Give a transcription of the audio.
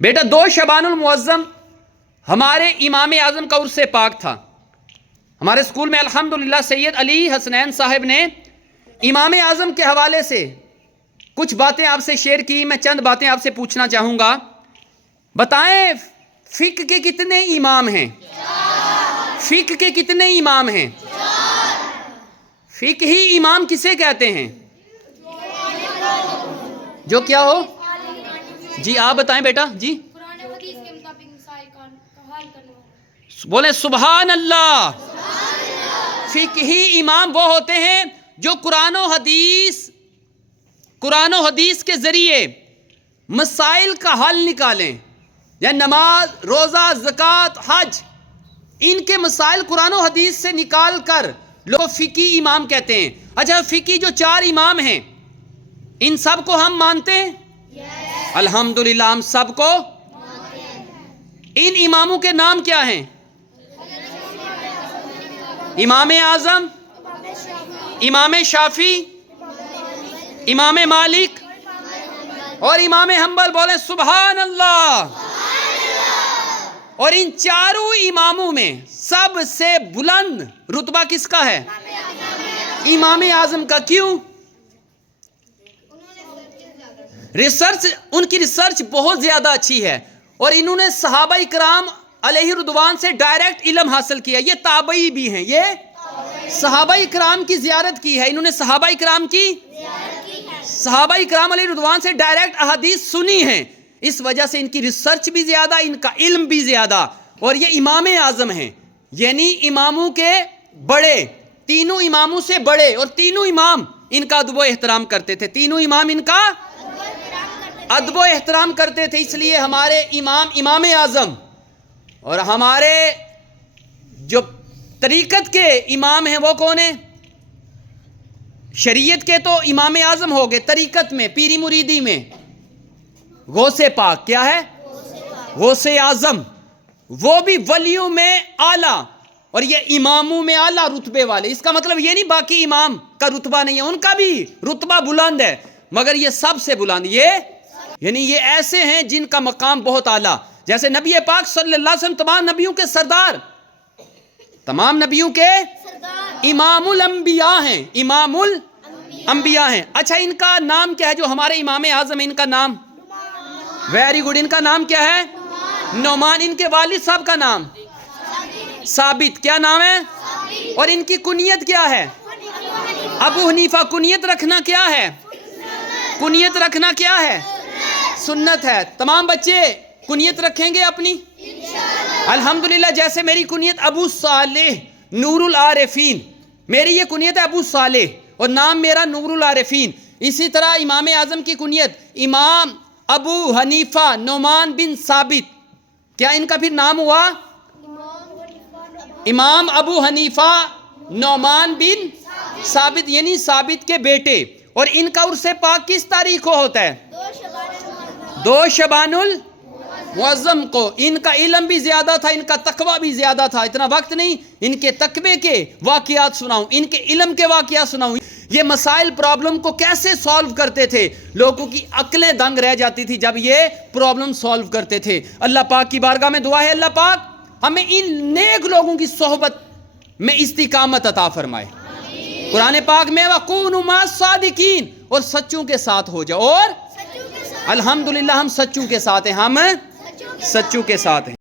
بیٹا 2 شعبان المعظم ہمارے امام اعظم کا عرس پاک تھا. ہمارے اسکول میں الحمدللہ سید علی حسنین صاحب نے امام اعظم کے حوالے سے کچھ باتیں آپ سے شیئر کی. میں چند باتیں آپ سے پوچھنا چاہوں گا. بتائیں فقہ کے کتنے امام ہیں؟ فقہ کے کتنے امام ہیں؟ فقہی امام کسے کہتے ہیں؟ جو کیا ہو؟ جی آپ بتائیں بیٹا. جی بولیں سبحان اللہ. فقہی امام وہ ہوتے ہیں جو قرآن و حدیث کے ذریعے مسائل کا حل نکالیں. یا نماز، روزہ، زکوٰۃ، حج، ان کے مسائل قرآن و حدیث سے نکال کر لوگ فقہی امام کہتے ہیں. اچھا فقہی جو 4 امام ہیں ان سب کو ہم مانتے ہیں؟ الحمدللہ ہم سب کو. ان اماموں کے نام کیا ہیں؟ امام اعظم، امام شافعی، امام مالک اور امام حنبل. بولیں سبحان اللہ. اور ان 4 اماموں میں سب سے بلند رتبہ کس کا ہے؟ امام اعظم کا. کیوں؟ ان کی ریسرچ بہت زیادہ اچھی ہے اور انہوں نے صحابہ اکرام علیہ رضوان سے ڈائریکٹ علم حاصل کیا. یہ تابعی بھی ہیں، یہ صحابہ اکرام کی زیارت کی ہے. انہوں نے صحابہ اکرام علیہ رضوان سے ڈائریکٹ احادیث سنی ہیں. اس وجہ سے ان کی ریسرچ بھی زیادہ، ان کا علم بھی زیادہ. اور یہ امام اعظم ہیں، یعنی اماموں کے بڑے، تینوں اماموں سے بڑے. اور تینوں امام ان کا ادب و احترام کرتے تھے. تینوں امام ان کا ادب و احترام کرتے تھے. اس لیے ہمارے امام اعظم اور ہمارے جو طریقت کے امام ہیں وہ کون ہیں؟ شریعت کے تو امام اعظم ہو گئے، طریقت میں پیری مریدی میں غوث پاک. کیا ہے؟ غوث اعظم. وہ بھی ولیوں میں اعلیٰ اور یہ اماموں میں اعلیٰ رتبے والے. اس کا مطلب یہ نہیں باقی امام کا رتبہ نہیں ہے، ان کا بھی رتبہ بلند ہے، مگر یہ سب سے بلند. یعنی یہ ایسے ہیں جن کا مقام بہت اعلیٰ. جیسے نبی پاک صلی اللہ علیہ وسلم تمام نبیوں کے سردار، تمام نبیوں کے امام الانبیاء ہیں. امام الانبیاء ہیں. اچھا ان کا نام کیا ہے جو ہمارے امام اعظم ہیں؟ ان کا نام ویری گڈ. ان کا نام کیا ہے؟ نعمان. ان کے والد صاحب کا نام ثابت. کیا نام ہے؟ اور ان کی کنیت کیا ہے؟ ابو حنیفہ. کنیت رکھنا کیا ہے؟ کنیت رکھنا کیا ہے؟ سنت ہے. تمام بچے کنیت رکھیں گے اپنی الحمدللہ. جیسے میری کنیت ابو صالح نور العارفین، میری یہ کنیت ہے ابو صالح اور نام میرا نور العارفین. اسی طرح امام اعظم کی کنیت امام ابو حنیفہ نعمان بن ثابت. کیا ان کا پھر نام ہوا؟ امام ابو حنیفہ نعمان بن ثابت، یعنی ثابت کے بیٹے. اور ان کا عرس پاک کس تاریخ کو ہوتا ہے؟ 2 شعبان المعظم کو. ان کا علم بھی زیادہ تھا، ان کا تقوی بھی زیادہ تھا. اتنا وقت نہیں ان کے تقوی کے واقعات سناؤں، ان کے علم کے واقعات سناؤں. یہ مسائل پرابلم کو کیسے سالو کرتے تھے، لوگوں کی عقلیں دنگ رہ جاتی تھی جب یہ پرابلم سالو کرتے تھے. اللہ پاک کی بارگاہ میں دعا ہے اللہ پاک ہمیں ان نیک لوگوں کی صحبت میں استقامت عطا فرمائے. قرآن پاک میں وَقُونُوا مَعَ الصَّادِقِينَ، اور سچوں کے ساتھ ہو جاؤ. اور الحمدللہ ہم سچوں کے ساتھ ہیں، ہم سچوں کے ساتھ ہیں.